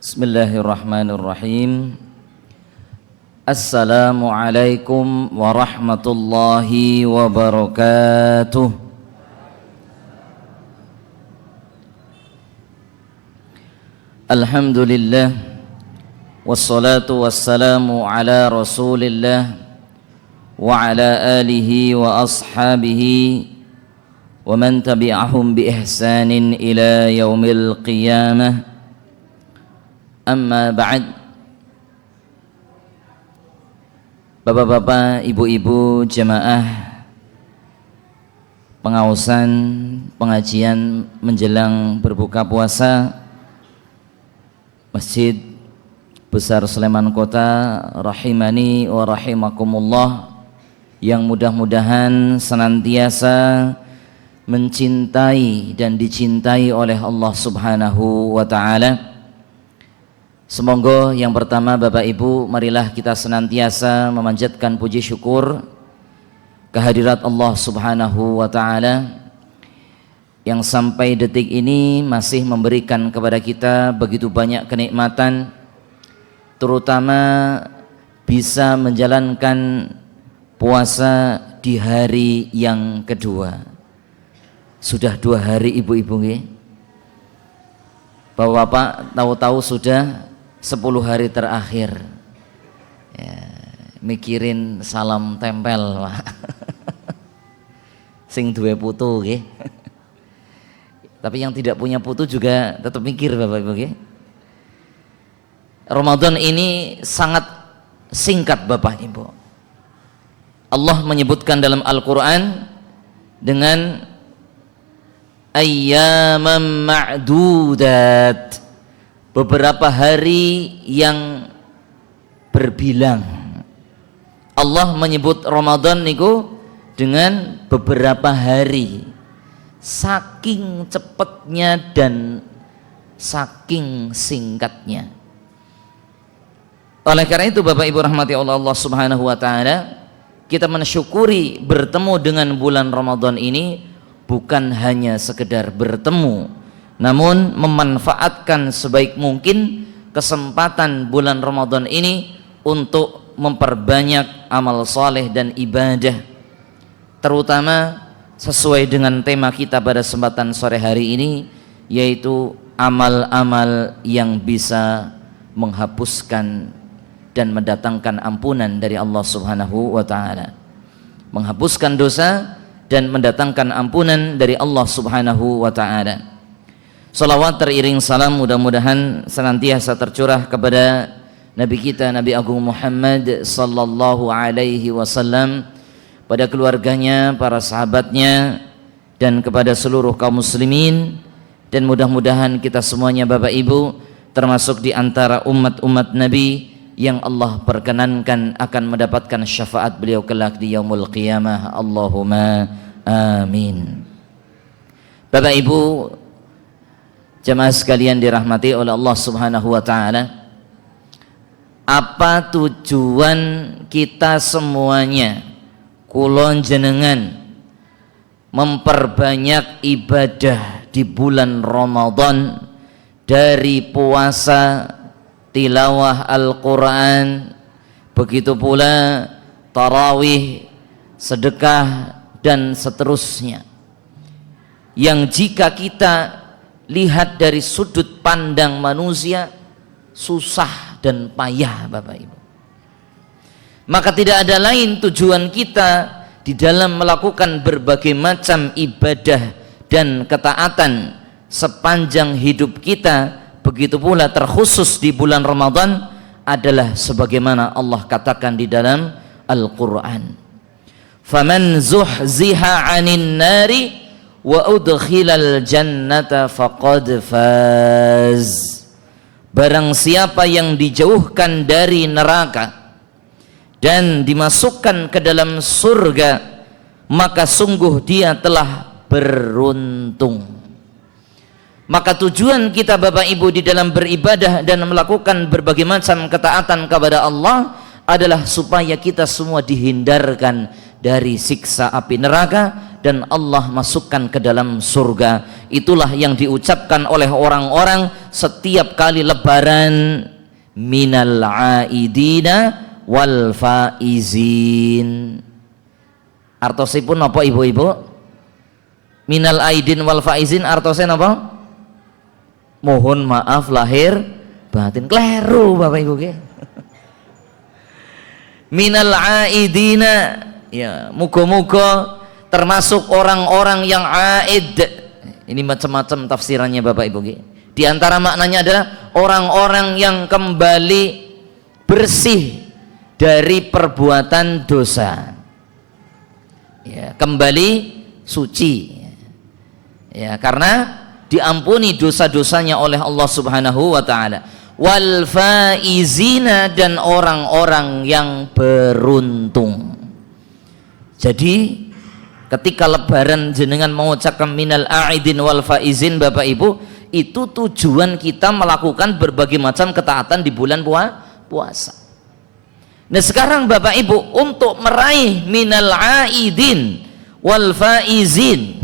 Bismillahirrahmanirrahim. Assalamualaikum warahmatullahi wabarakatuh. Alhamdulillah, wassalatu wassalamu ala rasulillah wa ala alihi wa ashabihi wa man tabi'ahum bi ihsanin ila yaumil qiyamah. Amma ba'd. Bapak-bapak, ibu-ibu, jemaah pengausan pengajian menjelang berbuka puasa Masjid Besar Sleman Kota, rahimani wa rahimakumullah, yang mudah-mudahan senantiasa mencintai dan dicintai oleh Allah Subhanahu wa ta'ala. Semoga yang pertama Bapak Ibu, marilah kita senantiasa memanjatkan puji syukur kehadirat Allah Subhanahu wa ta'ala yang sampai detik ini masih memberikan kepada kita begitu banyak kenikmatan, terutama bisa menjalankan puasa di hari yang kedua. Sudah 2 hari ibu-ibu nggih. Bapak-bapak tahu-tahu sudah 10 hari terakhir ya, mikirin salam tempel Pak. Sing duwe putu nggih. Tapi yang tidak punya putu juga tetap mikir Bapak Ibu nggih. Ramadan ini sangat singkat Bapak Ibu. Allah menyebutkan dalam Al-Qur'an dengan ayyaman ma'dudat, beberapa hari yang berbilang. Allah menyebut Ramadan niku dengan beberapa hari, saking cepatnya dan saking singkatnya. Oleh karena itu Bapak Ibu rahmati Allah Subhanahu wa ta'ala, kita mensyukuri bertemu dengan bulan Ramadan ini bukan hanya sekedar bertemu, namun memanfaatkan sebaik mungkin kesempatan bulan Ramadan ini untuk memperbanyak amal saleh dan ibadah, terutama sesuai dengan tema kita pada kesempatan sore hari ini, yaitu amal-amal yang bisa menghapuskan dan mendatangkan ampunan dari Allah Subhanahu wa ta'ala, menghapuskan dosa dan mendatangkan ampunan dari Allah Subhanahu wa ta'ala. Salawat teriring salam mudah-mudahan senantiasa tercurah kepada Nabi kita, Nabi Agung Muhammad sallallahu alaihi wasallam, pada keluarganya, para sahabatnya, dan kepada seluruh kaum muslimin. Dan mudah-mudahan kita semuanya Bapak Ibu termasuk di antara umat-umat Nabi yang Allah perkenankan akan mendapatkan syafaat beliau kelak di yaumul qiyamah. Allahumma amin. Bapak Ibu jemaah sekalian dirahmati oleh Allah Subhanahu wa ta'ala, apa tujuan kita semuanya, kulon jenengan, memperbanyak ibadah di bulan Ramadan, dari puasa, tilawah Al-Quran, begitu pula tarawih, sedekah, dan seterusnya, yang jika kita lihat dari sudut pandang manusia susah dan payah Bapak Ibu, maka tidak ada lain tujuan kita di dalam melakukan berbagai macam ibadah dan ketaatan sepanjang hidup kita, begitu pula terkhusus di bulan Ramadan, adalah sebagaimana Allah katakan di dalam Al-Quran, faman zuhziha 'anil nari wa udkhilal jannata faqad faz. Barang siapa yang dijauhkan dari neraka dan dimasukkan ke dalam surga, maka sungguh dia telah beruntung. Maka tujuan kita Bapak Ibu di dalam beribadah dan melakukan berbagai macam ketaatan kepada Allah adalah supaya kita semua dihindarkan dari siksa api neraka dan Allah masukkan ke dalam surga. Itulah yang diucapkan oleh orang-orang setiap kali lebaran, minal aidina wal faizin. Artosipun napa ibu-ibu? Minal aidin wal faizin artosnya napa? Mohon maaf lahir batin. Kleru Bapak Ibu nggih. Minal aidina, ya, muga-muga termasuk orang-orang yang aid. Ini macam-macam tafsirannya Bapak Ibu nggih. Di antara maknanya adalah orang-orang yang kembali bersih dari perbuatan dosa. Ya, kembali suci. Ya, karena diampuni dosa-dosanya oleh Allah Subhanahu wa taala. Wal faizina, dan orang-orang yang beruntung. Jadi ketika lebaran jenengan mengucapkan minal aidin wal faizin Bapak Ibu, itu tujuan kita melakukan berbagai macam ketaatan di bulan puasa. Nah sekarang Bapak Ibu, untuk meraih minal aidin wal faizin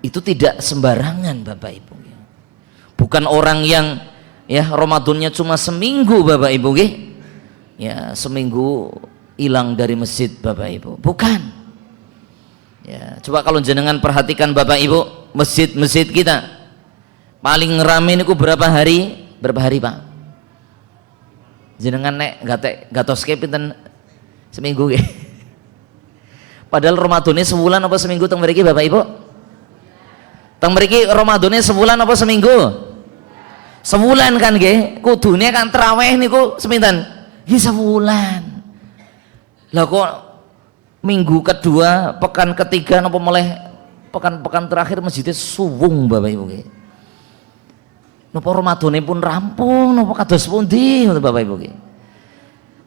itu tidak sembarangan Bapak Ibu. Bukan orang yang ya Ramadannya cuma seminggu Bapak Ibu, ya seminggu hilang dari masjid Bapak Ibu, bukan. Ya, coba kalau jenengan perhatikan Bapak Ibu, masjid-masjid kita paling rame niku berapa hari Pak? Jenengan nek gatoske pinten seminggu nggih. Padahal Ramadannya sebulan apa seminggu teng mriki Bapak Ibu? Teng mriki Ramadannya sebulan apa seminggu? Sebulan kan nggih. Kudune kan tarawih niku sepinten? Nggih sebulan. Lah kok minggu kedua, pekan ketiga napa mulai pekan-pekan terakhir masjidnya suwung Bapak Ibu nggih. Napa Ramadane pun rampung napa kados pundi ngoten Bapak Ibu nggih.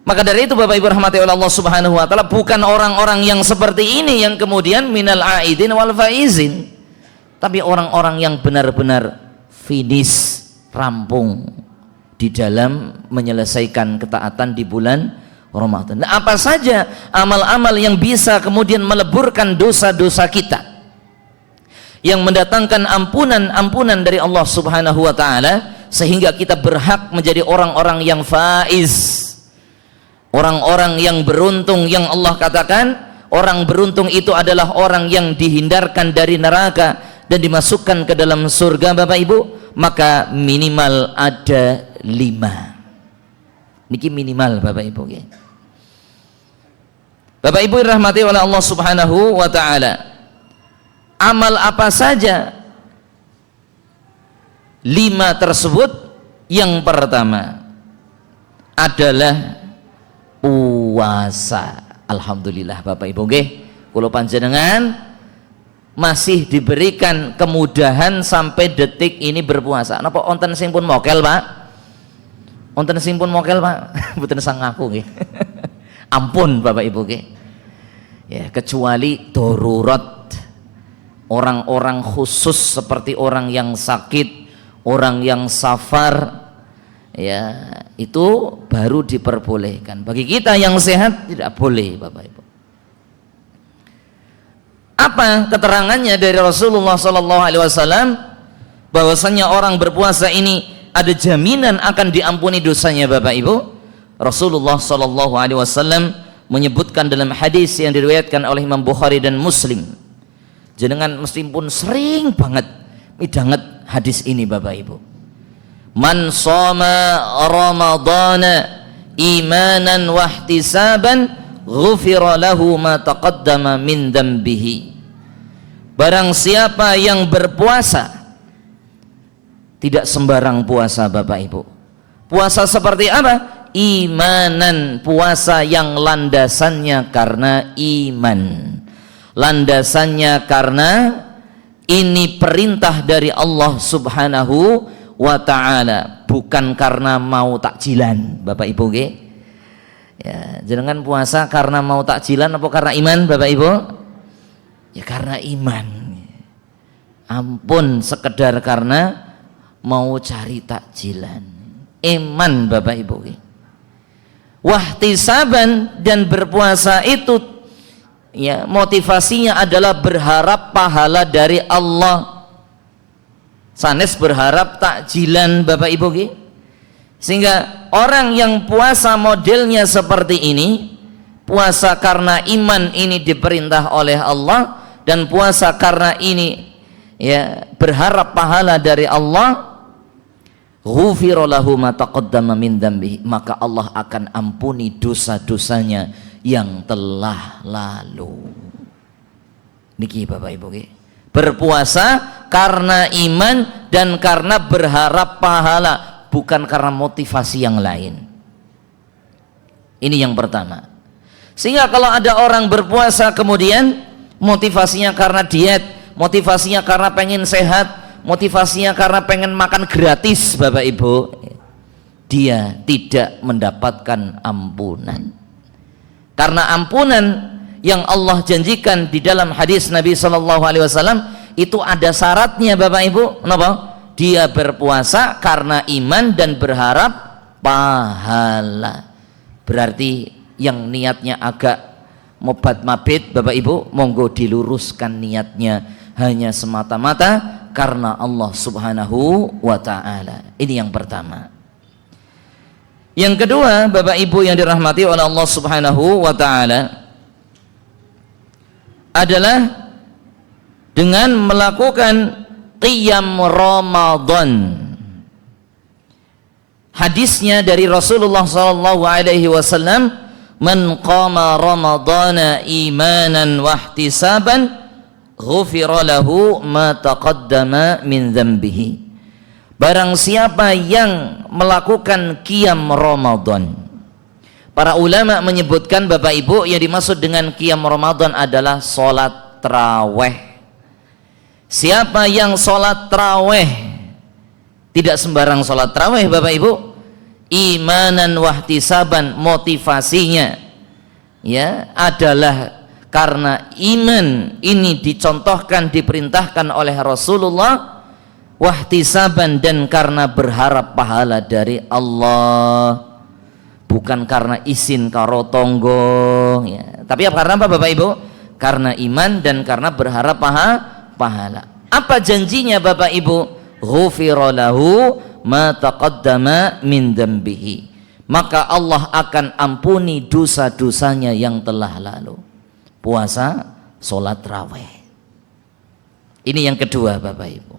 Maka dari itu Bapak Ibu rahmati oleh Allah Subhanahu wa taala, bukan orang-orang yang seperti ini yang kemudian minal aidin wal faizin, tapi orang-orang yang benar-benar finish, rampung di dalam menyelesaikan ketaatan di bulan Ramadan. Nah, apa saja amal-amal yang bisa kemudian meleburkan dosa-dosa kita, yang mendatangkan ampunan dari Allah Subhanahu wa taala, sehingga kita berhak menjadi orang-orang yang faiz, orang-orang yang beruntung, yang Allah katakan orang beruntung itu adalah orang yang dihindarkan dari neraka dan dimasukkan ke dalam surga Bapak Ibu. Maka minimal ada 5. Niki minimal Bapak Ibu. Bapak Ibu dirahmati oleh Allah Subhanahu wa taala, amal apa saja? 5 tersebut, yang pertama adalah puasa. Alhamdulillah Bapak Ibu nggih, kula panjenengan masih diberikan kemudahan sampai detik ini berpuasa. Napa onten sing pun mokel Pak? Onten sing pun mokel Pak? Mboten sang ngaku nggih. Ampun Bapak Ibu nggih. Ya, kecuali darurat, orang-orang khusus seperti orang yang sakit, orang yang safar, ya itu baru diperbolehkan. Bagi kita yang sehat tidak boleh Bapak Ibu. Apa keterangannya dari Rasulullah SAW bahwasanya orang berpuasa ini ada jaminan akan diampuni dosanya Bapak Ibu? Rasulullah SAW menyebutkan dalam hadis yang diriwayatkan oleh Imam Bukhari dan Muslim. Jenengan mesti pun sering banget midanget hadis ini Bapak Ibu. Man shoma ramadana imanan wahtisaban ghufira lahu ma taqaddama min dzambihi. Barang siapa yang berpuasa, tidak sembarang puasa Bapak Ibu. Puasa seperti apa? Imanan, puasa yang landasannya karena iman, landasannya karena ini perintah dari Allah Subhanahu wa ta'ala, bukan karena mau takjilan Bapak Ibu nggih. Ya, jenengan puasa karena mau takjilan apa karena iman Bapak Ibu? Ya karena iman. Ampun sekedar karena mau cari takjilan. Iman Bapak Ibu. Wahtisaban, dan berpuasa itu ya, motivasinya adalah berharap pahala dari Allah. Sanes berharap takjilan Bapak Ibu ki. Sehingga orang yang puasa modelnya seperti ini, puasa karena iman ini diperintah oleh Allah, dan puasa karena ini ya berharap pahala dari Allah, ghufira lahu ma taqaddama min dzambihi, maka Allah akan ampuni dosa-dosanya yang telah lalu. Niki Bapak Ibu ki. Berpuasa karena iman dan karena berharap pahala, bukan karena motivasi yang lain. Ini yang pertama. Sehingga kalau ada orang berpuasa kemudian motivasinya karena diet, motivasinya karena pengen sehat, motivasinya karena pengen makan gratis Bapak Ibu, dia tidak mendapatkan ampunan. Karena ampunan yang Allah janjikan di dalam hadis Nabi SAW itu ada syaratnya Bapak Ibu. Kenapa? Dia berpuasa karena iman dan berharap pahala. Berarti yang niatnya agak mobat mabit Bapak Ibu, monggo diluruskan niatnya, hanya semata-mata karena Allah Subhanahu wa ta'ala. Ini yang pertama. Yang kedua Bapak Ibu yang dirahmati oleh Allah Subhanahu wa ta'ala adalah dengan melakukan qiyam Ramadan. Hadisnya dari Rasulullah sallallahu alaihi wasallam, man qama ramadana imanan wa ihtisaban ghufira lahu ma taqaddama min dzambihi. Barang siapa yang melakukan qiyam Ramadan, para ulama menyebutkan Bapak Ibu, yang dimaksud dengan qiyam Ramadan adalah sholat tarawih. Siapa yang sholat tarawih, tidak sembarang sholat tarawih Bapak Ibu, imanan wahtisaban, motivasinya ya adalah karena iman ini dicontohkan, diperintahkan oleh Rasulullah, wahtisaban, dan karena berharap pahala dari Allah, bukan karena isin karo tonggo ya. Tapi karena apa Bapak Ibu? Karena iman dan karena berharap pahala. Apa janjinya Bapak Ibu? Ghufira lahu ma taqaddama min dzambihi, maka Allah akan ampuni dosa-dosanya yang telah lalu. Puasa, sholat tarawih. Ini yang kedua Bapak Ibu.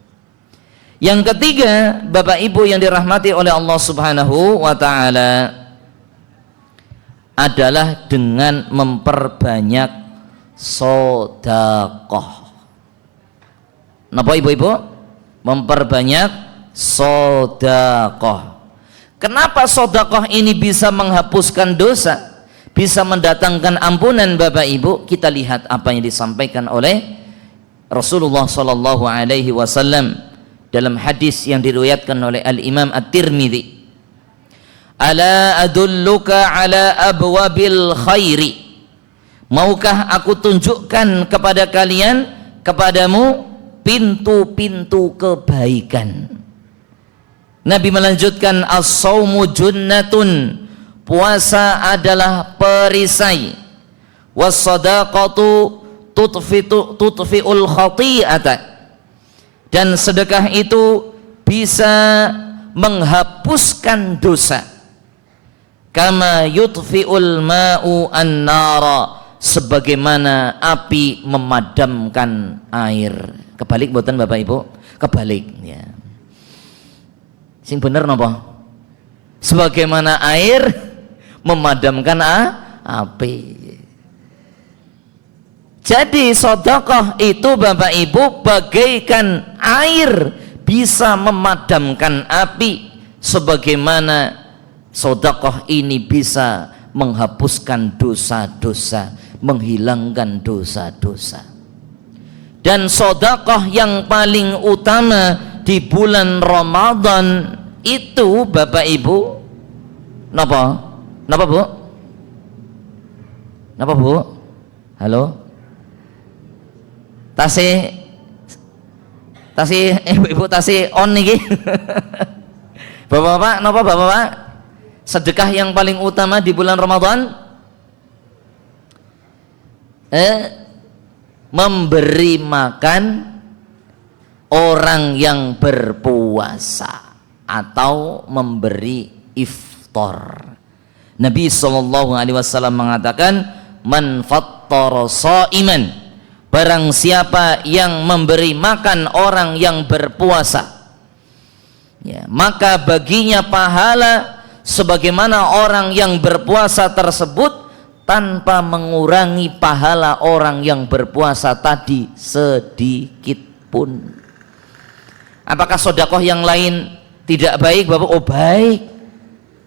Yang ketiga Bapak Ibu yang dirahmati oleh Allah Subhanahu wa ta'ala adalah dengan memperbanyak sedekah. Napa ibu-ibu? Memperbanyak sedekah. Kenapa sedekah ini bisa menghapuskan dosa, bisa mendatangkan ampunan Bapak Ibu? Kita lihat apa yang disampaikan oleh Rasulullah sallallahu alaihi wasallam dalam hadis yang diriwayatkan oleh Al-Imam At-Tirmidzi. Ala adulluka ala abwabil khairi, maukah aku tunjukkan kepada kalian, kepadamu, pintu-pintu kebaikan. Nabi melanjutkan, as-saumu junnatun, puasa adalah perisai, was-sadaqatu tutfi'ul khati'ata, dan sedekah itu bisa menghapuskan dosa. Kama yutfi'ul ma'u an-nara, sebagaimana api memadamkan air. Kebalik mboten Bapak Ibu? Kebalik ya. Sing bener napa? Sebagaimana air memadamkan api. Jadi sedekah itu Bapak Ibu bagaikan air, bisa memadamkan api, sebagaimana sedekah ini bisa menghapuskan dosa-dosa, menghilangkan dosa-dosa. Dan sedekah yang paling utama di bulan Ramadan itu Bapak Ibu, napa? Napa Bu? Napa Bu? Halo? Tasih ibu-ibu tasih on niki. Bapak-bapak, napa Bapak-bapak? Sedekah yang paling utama di bulan Ramadan? memberi makan orang yang berpuasa atau memberi iftar. Nabi SAW mengatakan, man fattara shaiman, barang siapa yang memberi makan orang yang berpuasa, ya, maka baginya pahala sebagaimana orang yang berpuasa tersebut tanpa mengurangi pahala orang yang berpuasa tadi sedikit pun. Apakah sedekah yang lain tidak baik, Bapak? Oh, baik.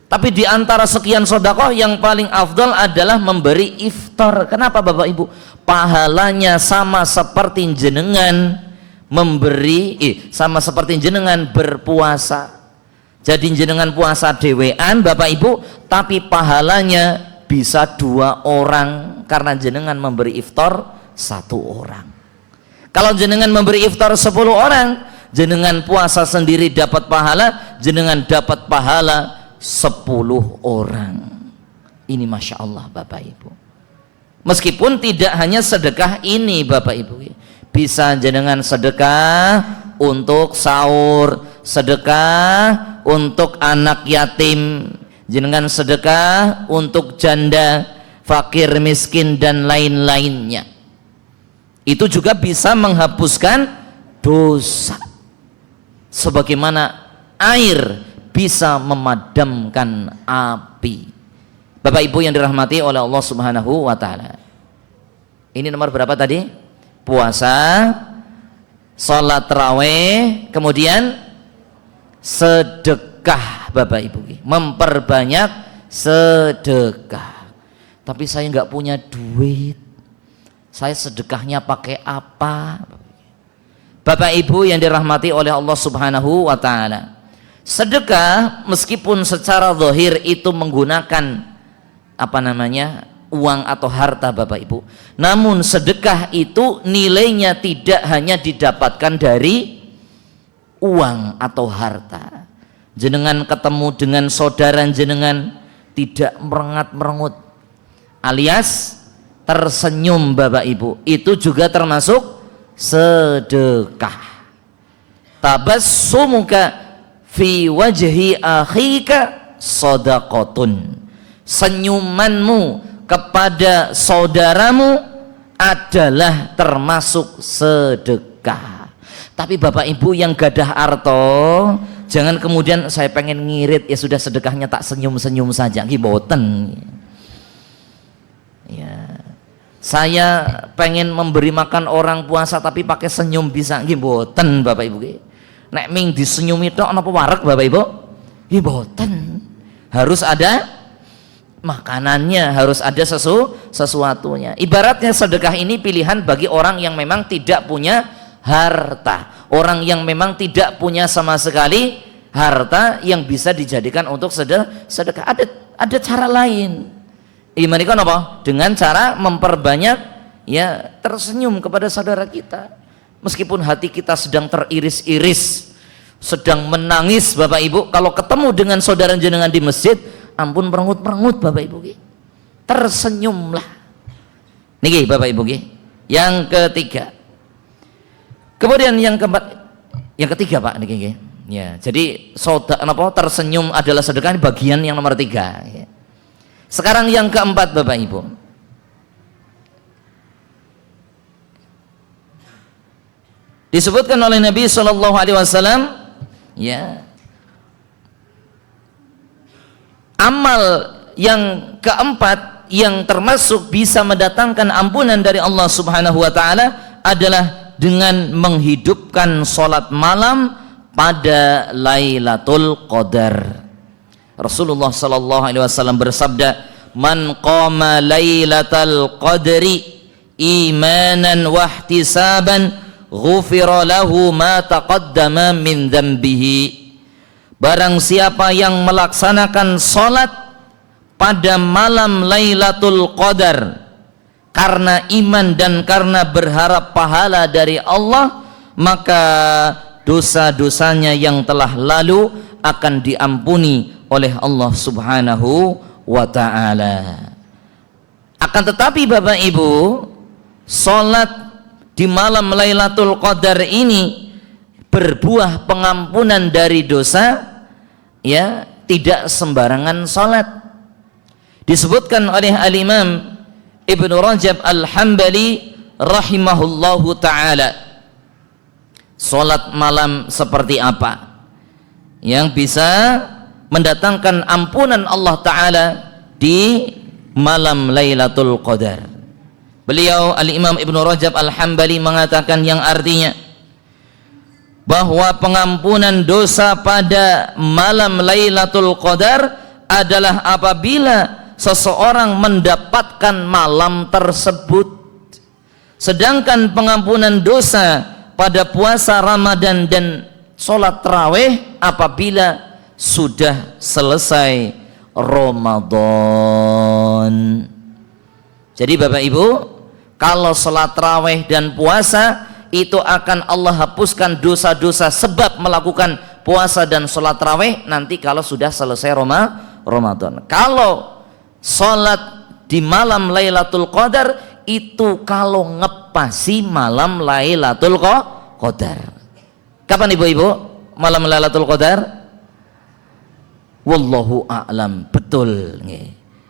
Tapi di antara sekian sedekah yang paling afdal adalah memberi iftar. Kenapa, Bapak Ibu? Pahalanya sama seperti jenengan memberi, sama seperti jenengan berpuasa. Jadi jenengan puasa dewean, Bapak Ibu, tapi pahalanya bisa 2 orang karena jenengan memberi iftar 1 orang. Kalau jenengan memberi iftar 10 orang, jenengan puasa sendiri dapat pahala, jenengan dapat pahala 10 orang. Ini Masya Allah, Bapak Ibu. Meskipun tidak hanya sedekah ini, Bapak Ibu, bisa jenengan sedekah untuk sahur, sedekah untuk anak yatim, jenengan sedekah untuk janda, fakir, miskin, dan lain-lainnya. Itu juga bisa menghapuskan dosa, sebagaimana air bisa memadamkan api. Bapak Ibu yang dirahmati oleh Allah Subhanahu wa taala. Ini nomor berapa tadi? Puasa, salat tarawih, kemudian sedekah, Bapak Ibu. Memperbanyak sedekah. Tapi saya nggak punya duit. Saya sedekahnya pakai apa? Bapak Ibu yang dirahmati oleh Allah Subhanahu wa taala. Sedekah meskipun secara zahir itu menggunakan uang atau harta, Bapak Ibu, namun sedekah itu nilainya tidak hanya didapatkan dari uang atau harta. Jenengan ketemu dengan saudara jenengan tidak merengat-merengut alias tersenyum, Bapak Ibu, itu juga termasuk sedekah. Tabassumuka fi wajhi akhika shadaqatun, senyumanmu kepada saudaramu adalah termasuk sedekah. Tapi Bapak Ibu yang gadah arto, jangan kemudian saya pengen ngirit, ya sudah sedekahnya tak senyum-senyum saja, nggih boten. Ya, saya pengen memberi makan orang puasa tapi pakai senyum bisa, nggih boten, Bapak Ibu. Nek ming disenyumi tok napa wareg, Bapak Ibu? Nggih boten. Harus ada makanannya, harus ada sesuatunya. Ibaratnya sedekah ini pilihan bagi orang yang memang tidak punya harta, orang yang memang tidak punya sama sekali harta yang bisa dijadikan untuk sedekah. Ada cara lain. Gimana kan apa? Dengan cara memperbanyak, ya, tersenyum kepada saudara kita. Meskipun hati kita sedang teriris-iris, sedang menangis, Bapak Ibu, kalau ketemu dengan saudara jenengan di masjid, ampun merengut-merengut, Bapak Ibu, tersenyumlah. Niki Bapak Ibu, yang ketiga. Kemudian yang keempat, yang ketiga, Pak, niki, ya. Jadi tersenyum adalah sedekah, bagian yang nomor 3. Ya. Sekarang yang keempat, Bapak Ibu. Disebutkan oleh Nabi SAW, ya, amal yang keempat yang termasuk bisa mendatangkan ampunan dari Allah Subhanahu wa taala adalah dengan menghidupkan salat malam pada Lailatul Qadar. Rasulullah sallallahu alaihi wasallam bersabda, "Man qama Lailatul Qadri imanan wa ihtisaban ghufira lahu ma taqaddama min dzambihi." Barang siapa yang melaksanakan salat pada malam Lailatul Qadar karena iman dan karena berharap pahala dari Allah, maka dosa-dosanya yang telah lalu akan diampuni oleh Allah Subhanahu wa ta'ala. Akan tetapi Bapak Ibu, salat di malam Lailatul Qadar ini berbuah pengampunan dari dosa, ya, tidak sembarangan salat. Disebutkan oleh Al-Imam Ibnu Rajab Al-Hambali rahimahullahu taala, salat malam seperti apa yang bisa mendatangkan ampunan Allah taala di malam Lailatul Qadar. Beliau Al-Imam Ibnu Rajab Al-Hambali mengatakan yang artinya bahwa pengampunan dosa pada malam Lailatul Qadar adalah apabila seseorang mendapatkan malam tersebut. Sedangkan pengampunan dosa pada puasa Ramadan dan sholat tarawih apabila sudah selesai Ramadan. Jadi Bapak Ibu, kalau sholat tarawih dan puasa itu akan Allah hapuskan dosa-dosa sebab melakukan puasa dan sholat tarawih nanti kalau sudah selesai Ramadan. Kalau sholat di malam Lailatul Qadar itu kalau ngepasi malam Lailatul Qadar. Kapan ibu-ibu malam Lailatul Qadar? Wallahu a'lam. Betul.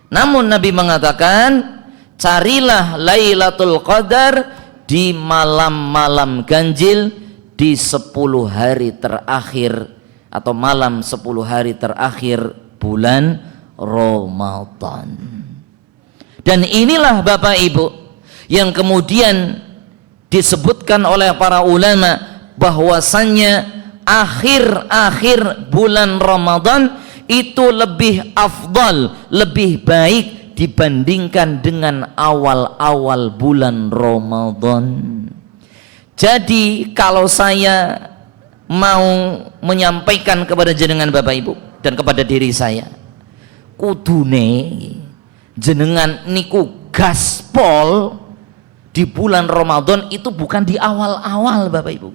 Namun Nabi mengatakan, carilah Lailatul Qadar di malam-malam ganjil di 10 hari terakhir atau malam 10 hari terakhir bulan Ramadan. Dan inilah Bapak Ibu yang kemudian disebutkan oleh para ulama bahwasannya akhir-akhir bulan Ramadan itu lebih afdal, lebih baik dibandingkan dengan awal-awal bulan Ramadan. Jadi kalau saya mau menyampaikan kepada jenengan Bapak Ibu dan kepada diri saya, kudune jenengan niku gaspol di bulan Ramadan itu bukan di awal-awal Bapak Ibu.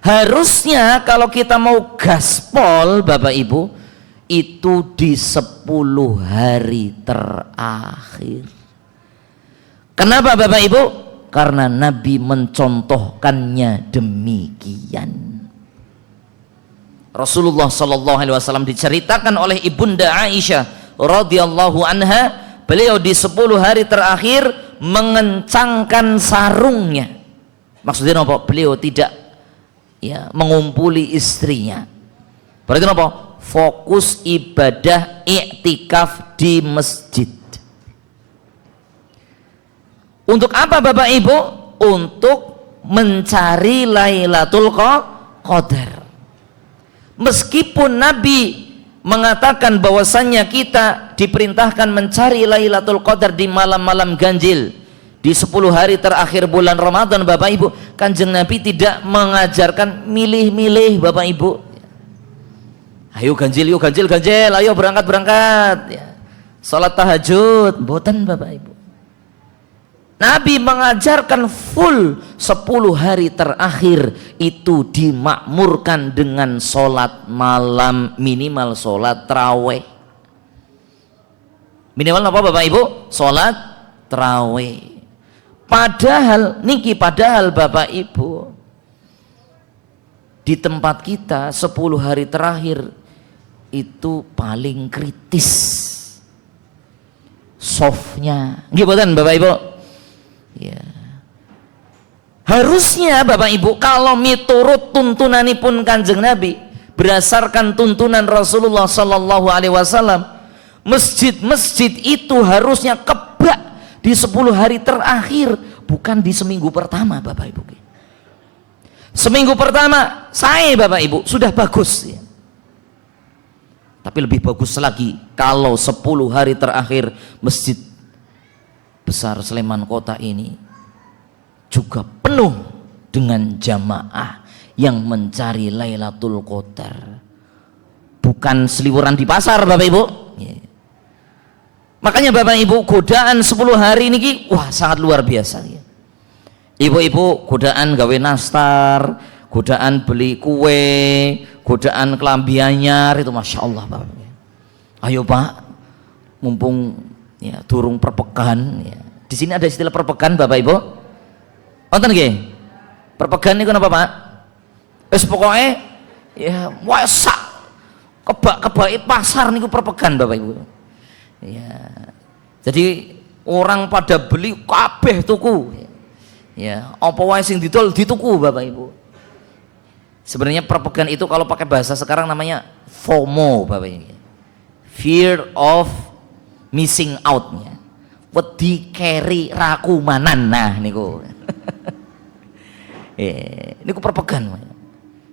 Harusnya kalau kita mau gaspol Bapak Ibu itu di 10 hari terakhir. Kenapa Bapak Ibu? Karena Nabi mencontohkannya demikian. Rasulullah sallallahu alaihi wasallam diceritakan oleh Ibunda Aisyah radhiyallahu anha, beliau di 10 hari terakhir mengencangkan sarungnya. Maksudnya apa? Beliau tidak mengumpuli istrinya. Berarti apa? Fokus ibadah iktikaf di masjid. Untuk apa Bapak Ibu? Untuk mencari Lailatul Qadar. Meskipun Nabi mengatakan bahwasannya kita diperintahkan mencari Lailatul Qadar di malam-malam ganjil di 10 hari terakhir bulan Ramadan Bapak Ibu, Kanjeng Nabi tidak mengajarkan milih-milih Bapak Ibu. Ayo ganjil, yuk ganjil, ayo berangkat ya. Salat tahajud, mboten Bapak Ibu. Nabi mengajarkan full 10 hari terakhir itu dimakmurkan dengan sholat malam, minimal sholat tarawih. Minimal apa Bapak Ibu? Sholat tarawih. Padahal Bapak Ibu, di tempat kita 10 hari terakhir itu paling kritis softnya. Gimana Bapak Ibu? Ya. Harusnya Bapak Ibu kalau miturut tuntunanipun Kanjeng Nabi, berdasarkan tuntunan Rasulullah sallallahu alaihi wasallam, masjid-masjid itu harusnya kebak di 10 hari terakhir, bukan di seminggu pertama Bapak Ibu. Seminggu pertama saya Bapak Ibu sudah bagus ya. Tapi lebih bagus lagi kalau 10 hari terakhir masjid besar Sleman Kota ini juga penuh dengan jamaah yang mencari Lailatul Qadar. Bukan seliweran di pasar Bapak Ibu ya. Makanya Bapak Ibu, godaan 10 hari ini wah sangat luar biasa ya. Ibu-ibu godaan gawe nastar, godaan beli kue, godaan kelambi anyar itu Masya Allah Bapak. Ayo Pak, mumpung ya durung perpekan ya, Di sini ada istilah perpegan Bapak Ibu. Wonten nggih? Perpegan niku napa Pak? Wis pokoke ya sak kebak-kebake pasar niku perpegan Bapak Ibu. Ya. Jadi orang pada beli kabeh tuku. Ya, apa wae sing didol dituku Bapak Ibu. Sebenarnya perpegan itu kalau pakai bahasa sekarang namanya FOMO Bapak Ibu. Fear of missing out-nya. Wedi keri rakumanan. Nah niku. Niku perpegan.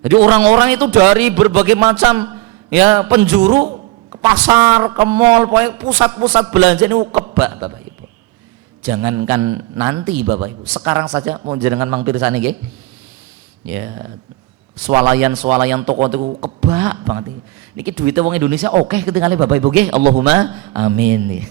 Jadi orang-orang itu dari berbagai macam ya penjuru ke pasar, ke mall, pusat-pusat belanja niku kebak Bapak Ibu. Jangankan nanti Bapak Ibu, sekarang saja mau jenengan Mang pirsani nggih. Ya, swalayan toko itu kebak banget iki. Niki duitnya wong Indonesia oke ketinggalan Bapak Ibu nggih. Allahumma amin.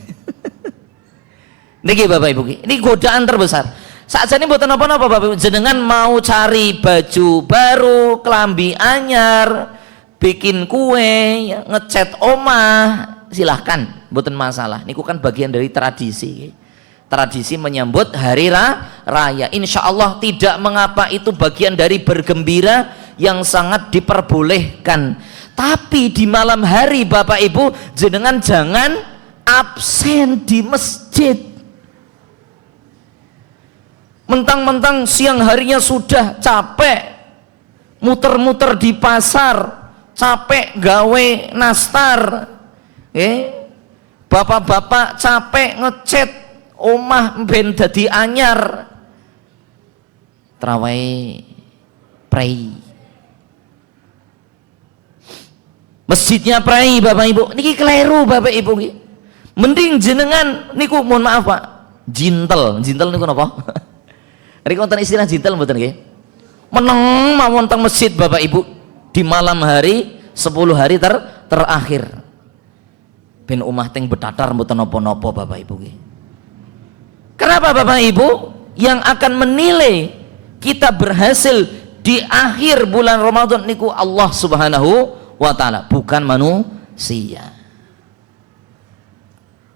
Niki Bapak Ibu, ini godaan terbesar. Saat ini mboten apa-apa Bapak Ibu, jenengan mau cari baju baru, kelambi anyar, bikin kue, ya, ngecat omah, silahkan, mboten masalah. Niku kan bagian dari tradisi. Tradisi menyambut hari raya. Insya Allah tidak mengapa, itu bagian dari bergembira yang sangat diperbolehkan. Tapi di malam hari Bapak Ibu, jenengan jangan absen di masjid. Mentang-mentang siang harinya sudah capek muter-muter di pasar, capek gawe nastar, bapak-bapak capek ngecat omah ben dadi anyar, trawai prei, masjidnya prei Bapak Ibu, niki keliru Bapak Ibu. Mending jenengan niku mohon maaf Pak, jintel niku napa? Rek wonten istilah jintel mboten nggih? Meneng mawon teng masjid Bapak Ibu di malam hari 10 hari terakhir. Ben omah teng betatar mboten napa-napa Bapak Ibu nggih. Kenapa Bapak Ibu? Yang akan menilai kita berhasil di akhir bulan Ramadan niku Allah Subhanahu wa taala, bukan manusia.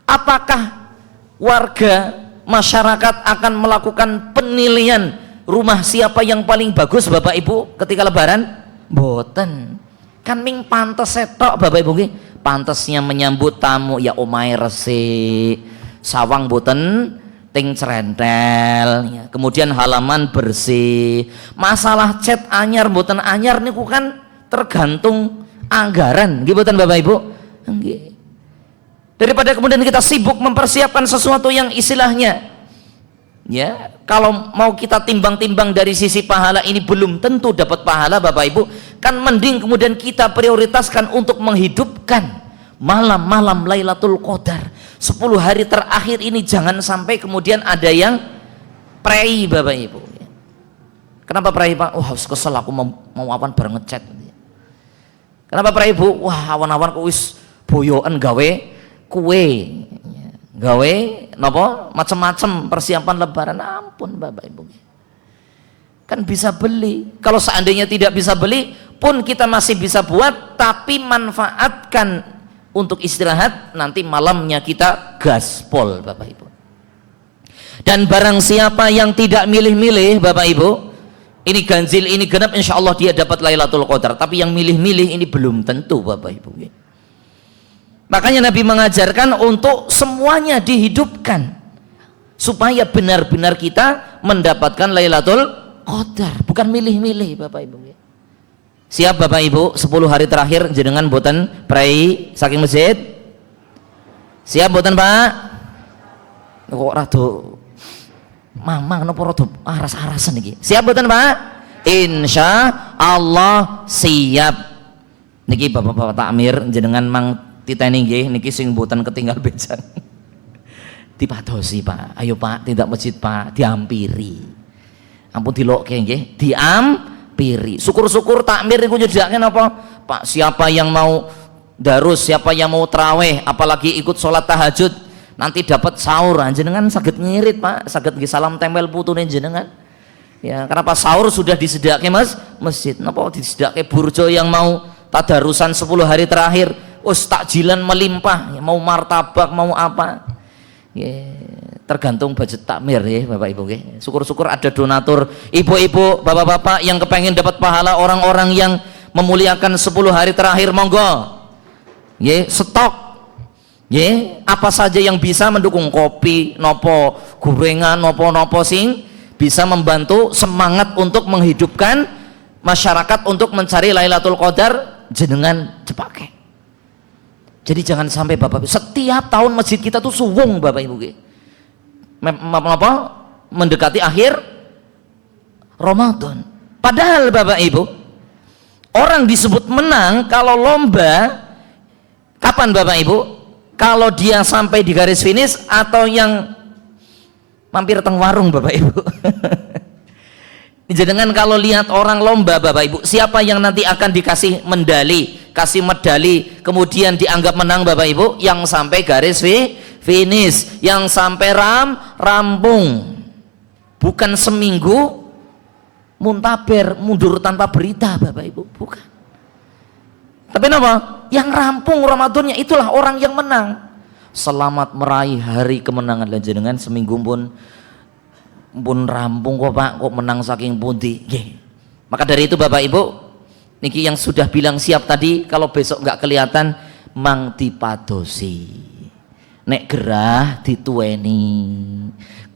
Apakah warga masyarakat akan melakukan penilaian rumah siapa yang paling bagus Bapak Ibu ketika lebaran? Mboten. Kan ming pantes setok Bapak Ibu nggih. Pantesnya menyambut tamu ya omahe resik, sawang boten ting cerentel ya. Kemudian halaman bersih. Masalah cat anyar mboten anyar niku kan tergantung anggaran nggih mboten Bapak Ibu? Nggih. Daripada kemudian kita sibuk mempersiapkan sesuatu yang istilahnya ya, kalau mau kita timbang-timbang dari sisi pahala ini belum tentu dapat pahala Bapak Ibu, kan mending kemudian kita prioritaskan untuk menghidupkan malam-malam Lailatul Qadar 10 hari terakhir ini. Jangan sampai kemudian ada yang prei Bapak Ibu. Kenapa prei Pak? Wah kesel aku mau awan bareng ngechat. Kenapa prei Bu? Wah awan-awan kok wis boyoan gawe kue, gawe napa macam-macam persiapan lebaran. Ampun Bapak Ibu, kan bisa beli. Kalau seandainya tidak bisa beli pun kita masih bisa buat, tapi manfaatkan untuk istirahat, nanti malamnya kita gaspol Bapak Ibu. Dan barang siapa yang tidak milih-milih Bapak Ibu, ini ganjil ini genap, insya Allah dia dapat Lailatul Qadar. Tapi yang milih-milih ini belum tentu Bapak Ibu. Makanya Nabi mengajarkan untuk semuanya dihidupkan supaya benar-benar kita mendapatkan Lailatul Qadar, bukan milih-milih Bapak Ibu. Siap Bapak Ibu, 10 hari terakhir jenengan boten prei saking masjid? Siap boten Pak? Kok rada mamang napa rada aras-arasen iki? Siap boten Pak? Insya Allah siap. Niki Bapak-bapak takmir jenengan mang titeni nggih niki sing mboten ketinggal bejan. Dipadosi Pak. Ayo Pak, tindak masjid Pak, diampiri. Ampun dilokke nggih, diampiri. Syukur-syukur takmir niku nyediakaken apa? Pak, siapa yang mau darus, siapa yang mau traweh, apalagi ikut sholat tahajud, nanti dapat sahur. Jenengan saged ngirit Pak, saged nggih salam tempel putune jenengan. Ya, kenapa sahur sudah disediakaken masjid. Napa disediakaken burjo yang mau tadarusan 10 hari terakhir? Takjilan melimpah ya, mau martabak mau apa ya, tergantung budget takmir ya Bapak Ibu. Syukur-syukur ada donatur ibu-ibu, bapak-bapak yang kepengen dapat pahala orang-orang yang memuliakan 10 hari terakhir, monggo stok apa saja yang bisa mendukung, kopi nopo, gorengan nopo sing bisa membantu semangat untuk menghidupkan masyarakat untuk mencari Lailatul Qadar jenengan cepake. Jadi jangan sampai Bapak Ibu, setiap tahun masjid kita tuh suwung Bapak Ibu mendekati akhir Ramadan. Padahal Bapak Ibu, orang disebut menang kalau lomba kapan Bapak Ibu? Kalau dia sampai di garis finish atau yang mampir teng warung Bapak Ibu. Jangan kalau lihat orang lomba Bapak Ibu, siapa yang nanti akan dikasih kasih medali kemudian dianggap menang Bapak Ibu? Yang sampai garis finish, yang sampai rampung, bukan seminggu muntaber mundur tanpa berita Bapak Ibu, bukan. Tapi apa? Yang rampung Ramadannya itulah orang yang menang. Selamat meraih hari kemenangan dan jenengan seminggu pun rampung kok Pak, kok menang saking pundi. Maka dari itu Bapak Ibu, niki yang sudah bilang siap tadi, kalau besok nggak kelihatan mang dipadosi, nek gerah ditueni.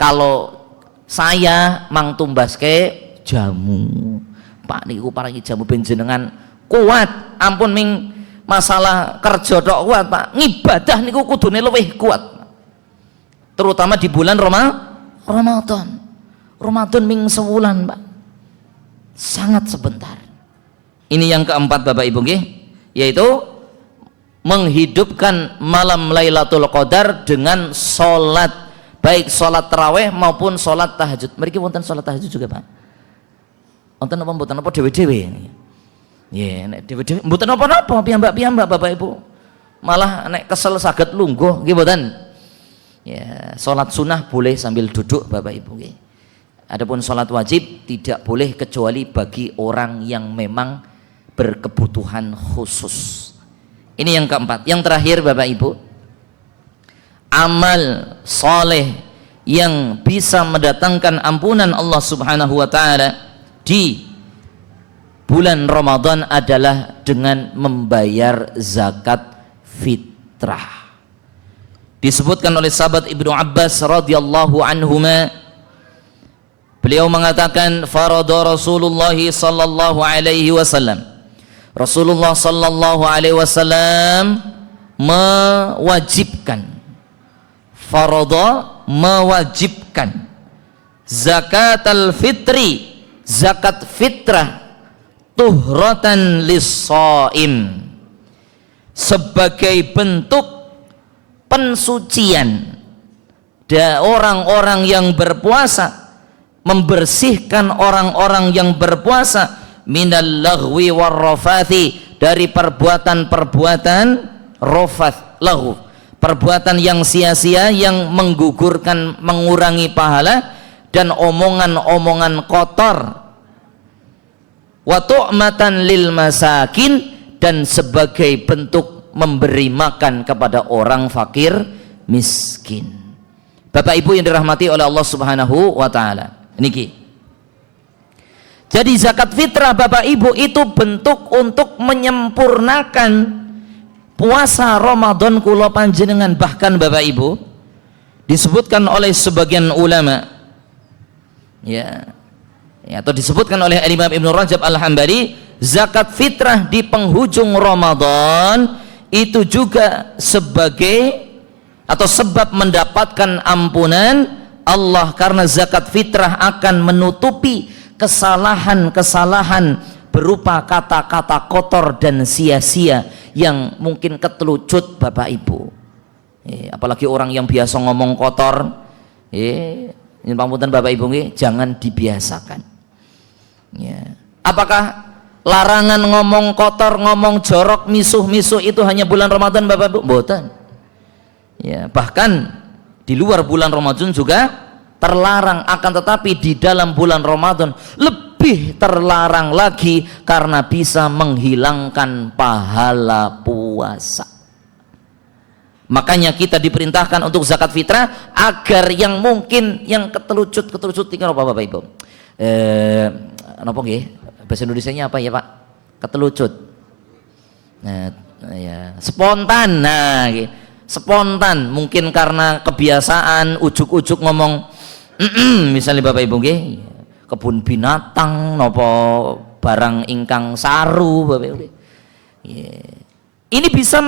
Kalau saya mang tumbaske jamu, Pak niku paringi jamu ben jenengan kuat. Ampun ming masalah kerja tok kuat Pak, ngibadah niku kudune luwih kuat, terutama di bulan Ramadan ming sewulan Pak, sangat sebentar. Ini yang keempat Bapak Ibu yaitu menghidupkan malam Lailatul Qadar dengan sholat, baik sholat tarawih maupun sholat tahajud. Mriki wonten sholat tahajud juga Pak? Wonten apa mboten apa dewe-dewe? Nek dewe-dewe mboten apa-apa piyambak-piyambak Bapak Ibu. Malah nek kesel saged lungguh nggih mboten. Sholat sunnah boleh sambil duduk Bapak Ibu. Adapun sholat wajib tidak boleh kecuali bagi orang yang memang berkebutuhan khusus. Ini yang keempat. Yang terakhir Bapak Ibu, amal soleh yang bisa mendatangkan ampunan Allah Subhanahu wa Ta'ala di bulan Ramadan adalah dengan membayar zakat fitrah. Disebutkan oleh sahabat Ibnu Abbas radhiyallahu anhuma, beliau mengatakan farada Rasulullah sallallahu alaihi wasallam, Rasulullah sallallahu alaihi wasallam mewajibkan, farada mewajibkan zakat al-fitri, zakat fitrah, tuhratan lis-shaim, sebagai bentuk pensucian orang-orang yang berpuasa, membersihkan orang-orang yang berpuasa minal laghwi war rafathi, dari perbuatan-perbuatan rafath, laghu, perbuatan yang sia-sia yang menggugurkan, mengurangi pahala, dan omongan-omongan kotor, wa tu'matan lil masakin, dan sebagai bentuk memberi makan kepada orang fakir miskin. Bapak Ibu yang dirahmati oleh Allah Subhanahu wa Ta'ala, niki. Jadi zakat fitrah Bapak Ibu itu bentuk untuk menyempurnakan puasa Ramadan kula panjenengan. Bahkan Bapak Ibu disebutkan oleh sebagian ulama atau disebutkan oleh Imam Ibnu Rajab Al-Hambali, zakat fitrah di penghujung Ramadan itu juga sebagai atau sebab mendapatkan ampunan Allah, karena zakat fitrah akan menutupi kesalahan-kesalahan berupa kata-kata kotor dan sia-sia yang mungkin ketelucut Bapak Ibu. Apalagi orang yang biasa ngomong kotor, ini pangapunten Bapak Ibu, jangan dibiasakan. Apakah larangan ngomong kotor, ngomong jorok, misuh-misuh itu hanya bulan Ramadan Bapak Ibu? Mboten. Bahkan di luar bulan Ramadan juga terlarang, akan tetapi di dalam bulan Ramadan lebih terlarang lagi karena bisa menghilangkan pahala puasa. Makanya kita diperintahkan untuk zakat fitrah agar yang mungkin yang ketelucut tinggal apa Bapak Ibu? Apa nggih? Bahasa Indonesianya apa ya Pak? Ketelucut. Nah, ya, spontan. Nah, spontan mungkin karena kebiasaan ujuk-ujuk ngomong misalnya Bapak Ibu nggih, kebun binatang nopo barang ingkang saru Bapak Ibu. Ini bisa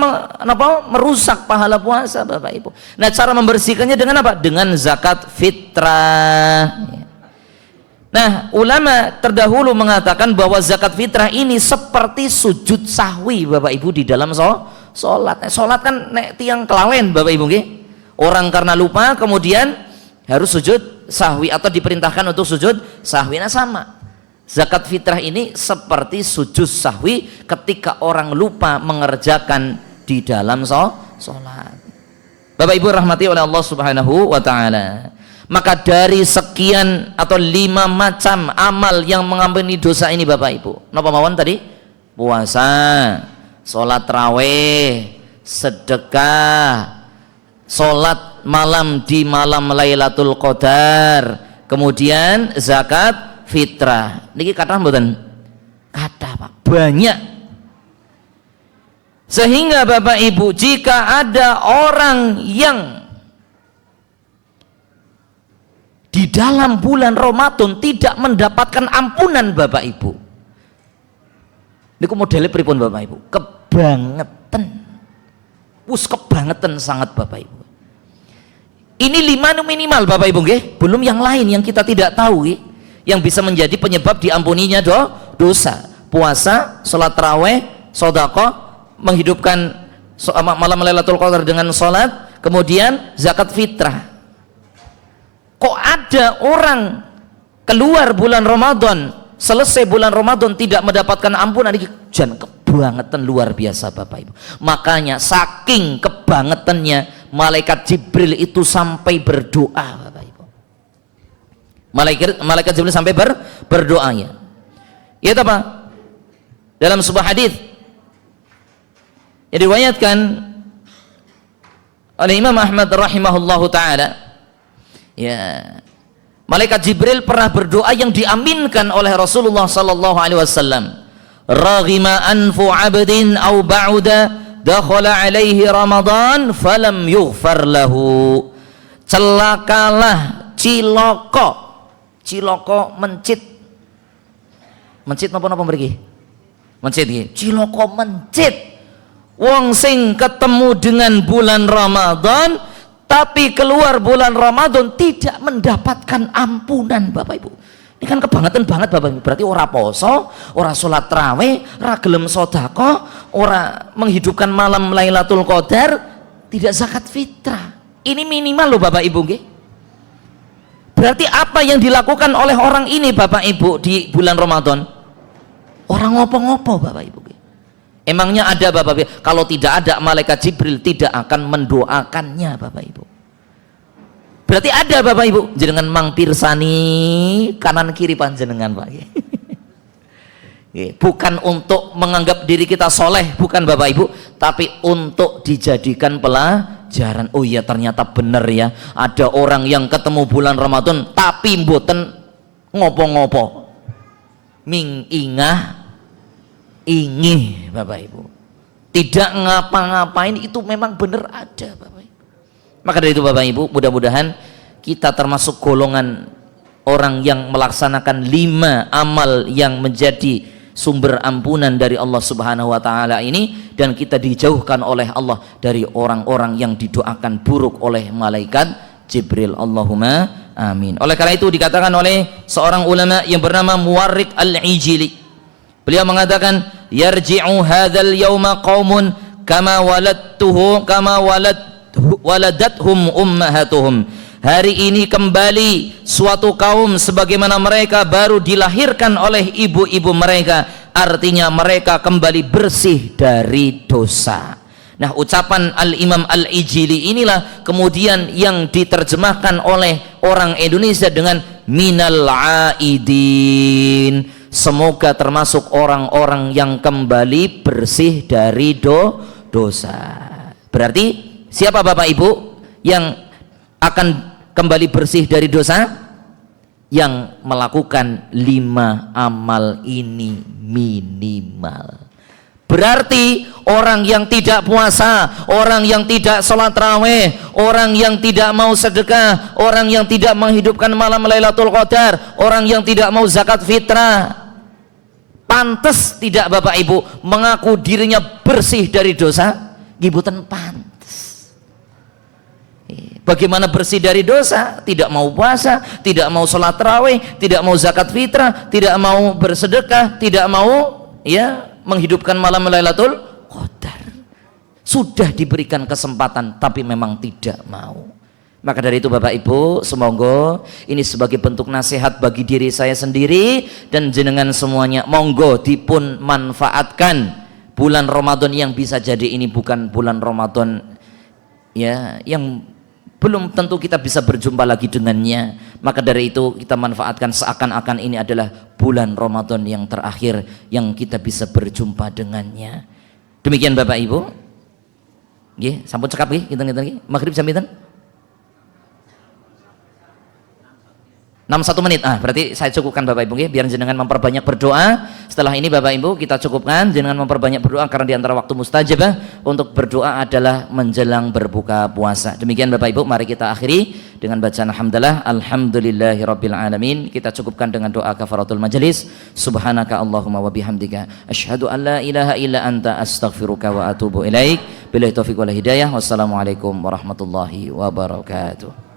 merusak pahala puasa Bapak Ibu. Nah, cara membersihkannya dengan apa? Dengan zakat fitrah. Nah, ulama terdahulu mengatakan bahwa zakat fitrah ini seperti sujud sahwi Bapak Ibu di dalam sholat. Sholat kan nek tiang kelalen Bapak Ibu nggih. Orang karena lupa kemudian harus sujud sahwi atau diperintahkan untuk sujud sahwi. Nah, sama. Zakat fitrah ini seperti sujud sahwi ketika orang lupa mengerjakan di dalam sholat. Bapak Ibu rahmati oleh Allah Subhanahu wa taala. Maka dari sekian atau 5 macam amal yang mengampuni dosa ini Bapak Ibu. Napa mawon tadi? Puasa, sholat tarawih, sedekah, sholat malam di malam Lailatul Qadar, kemudian zakat fitrah. Niki kathah mboten? Kathah Pak, banyak. Sehingga Bapak Ibu, jika ada orang yang di dalam bulan Ramadan tidak mendapatkan ampunan Bapak Ibu, niku modelnya pripun Bapak Ibu? Kebangetan. Kebangetan sangat Bapak Ibu. Ini 5 minimal Bapak Ibu nggih, belum yang lain yang kita tidak tahu nggih, yang bisa menjadi penyebab diampuninya dosa. Puasa, sholat tarawih, sedekah, menghidupkan malam Lailatul Qadar dengan sholat, kemudian zakat fitrah. Kok ada orang keluar bulan Ramadan, selesai bulan Ramadan tidak mendapatkan ampunan? Jan kebangetan luar biasa Bapak Ibu. Makanya saking kebangetannya malaikat Jibril itu sampai berdoa Bapak Ibu. Malaikat Jibril sampai berdoa ya. Itu apa? Dalam sebuah hadis yang diriwayatkan oleh Imam Ahmad rahimahullahu taala, ya, malaikat Jibril pernah berdoa yang diaminkan oleh Rasulullah sallallahu alaihi wasallam. Raghima anfu 'abdin aw ba'uda dakhala alaihi Ramadan falam yughfar lahu. Celakalah ciloko mencit napa mriki? Mencit nggih. Ciloko mencit. Wong sing ketemu dengan bulan Ramadan tapi keluar bulan Ramadan tidak mendapatkan ampunan Bapak Ibu. Ini kan kebangetan banget Bapak Ibu. Berarti ora poso, ora sholat tarawih, ora gelem sedekah, ora menghidupkan malam Lailatul Qadar, tidak zakat fitrah. Ini minimal loh Bapak Ibu nggih. Berarti apa yang dilakukan oleh orang ini Bapak Ibu di bulan Ramadan? Orang ngopo-ngopo Bapak Ibu. Emangnya ada Bapak Ibu? Kalau tidak ada, malaikat Jibril tidak akan mendoakannya Bapak Ibu. Berarti ada Bapak Ibu. Jenengan mang pirsani kanan kiri panjenengan Pak. Bukan untuk menganggap diri kita soleh, bukan Bapak Ibu, tapi untuk dijadikan pelajaran. Oh iya, ternyata benar ya, ada orang yang ketemu bulan Ramadan tapi mboten ngopo-ngopo, ming ingih Bapak Ibu, tidak ngapa-ngapain, itu memang benar ada Bapak Ibu. Maka dari itu Bapak Ibu, mudah-mudahan kita termasuk golongan orang yang melaksanakan 5 amal yang menjadi sumber ampunan dari Allah Subhanahu wa taala ini, dan kita dijauhkan oleh Allah dari orang-orang yang didoakan buruk oleh malaikat Jibril. Allahumma amin. Oleh karena itu dikatakan oleh seorang ulama yang bernama Muwarriq Al-Ijili, beliau mengatakan, yarji'u hadzal yauma qaumun kama waladathum ummahatuhum. Hari ini kembali suatu kaum sebagaimana mereka baru dilahirkan oleh ibu-ibu mereka. Artinya mereka kembali bersih dari dosa. Nah, ucapan Al-Imam Al-Ijili inilah kemudian yang diterjemahkan oleh orang Indonesia dengan minal aidin. Semoga termasuk orang-orang yang kembali bersih dari dosa. Berarti Siapa Bapak Ibu yang akan kembali bersih dari dosa? Yang melakukan 5 amal ini minimal. Berarti orang yang tidak puasa, orang yang tidak sholat tarawih, orang yang tidak mau sedekah, orang yang tidak menghidupkan malam Lailatul Qadar, orang yang tidak mau zakat fitrah, pantes tidak Bapak Ibu mengaku dirinya bersih dari dosa? Gibutan pantes. Bagaimana bersih dari dosa? Tidak mau puasa, tidak mau sholat tarawih, tidak mau zakat fitrah, tidak mau bersedekah, tidak mau menghidupkan malam Lailatul Qadar. Sudah diberikan kesempatan tapi memang tidak mau. Maka dari itu Bapak Ibu, semoga ini sebagai bentuk nasihat bagi diri saya sendiri dan jenengan semuanya, monggo dipun manfaatkan bulan Ramadan yang bisa jadi ini bukan bulan Ramadan yang belum tentu kita bisa berjumpa lagi dengannya. Maka dari itu kita manfaatkan seakan-akan ini adalah bulan Ramadan yang terakhir yang kita bisa berjumpa dengannya. Demikian Bapak Ibu. Nggih, sampun cekap nggih, kinten-kinten nggih. Maghrib jam pinten? 61 menit. Berarti saya cukupkan Bapak Ibu nggih, biar jenengan memperbanyak berdoa. Setelah ini Bapak Ibu kita cukupkan jenengan memperbanyak berdoa karena di antara waktu mustajabah untuk berdoa adalah menjelang berbuka puasa. Demikian Bapak Ibu, mari kita akhiri dengan bacaan hamdalah alhamdulillahirabbil alamin. Kita cukupkan dengan doa kafaratul majelis. Subhanaka Allahumma wa bihamdika asyhadu an la ilaha illa anta astaghfiruka wa atubu ilaik. Billahi taufiq wal hidayah. Wassalamualaikum warahmatullahi wabarakatuh.